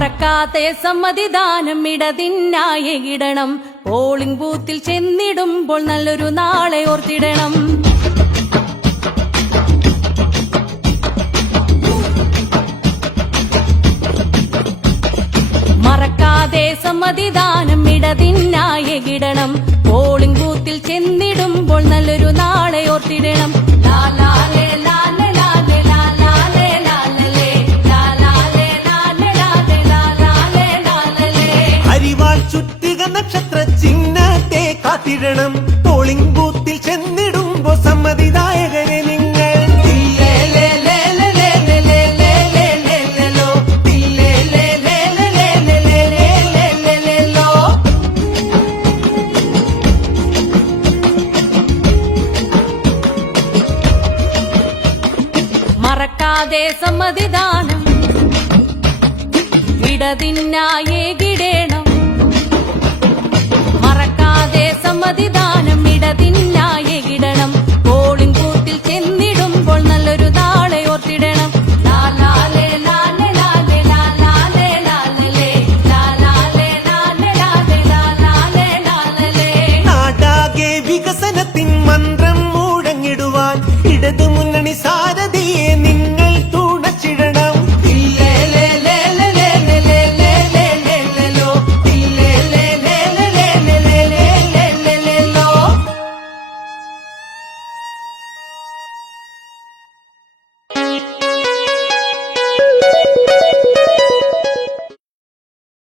മറക്കാതെ സമ്മതിദാനം ഇടതിനായി ഇടണം. പോളിംഗ് ബൂത്തിൽ ചെന്നിടുമ്പോൾ നല്ലൊരു നാളെ ഓർത്തിടണം. മറക്കാതെ സമ്മതിദാനം ഇടതിനായി ഇടണം. പോളിംഗ് ബൂത്തിൽ ചെന്നിടുമ്പോൾ നല്ലൊരു നാളെ ഓർത്തിടണം. അരിവാൾ ചുറ്റിക നക്ഷത്ര ചിഹ്നത്തെ കാത്തിടണം. പോളിംഗ് ബൂത്തിൽ ചെന്നിടുമ്പോ സമ്മതിദായകരെ നിങ്ങൾ മറക്കാതെ സമ്മതിദാനം ഇടതിനായി ഇടണം. മറക്കാതെ സമ്മതിദാനം ഇടതിനായി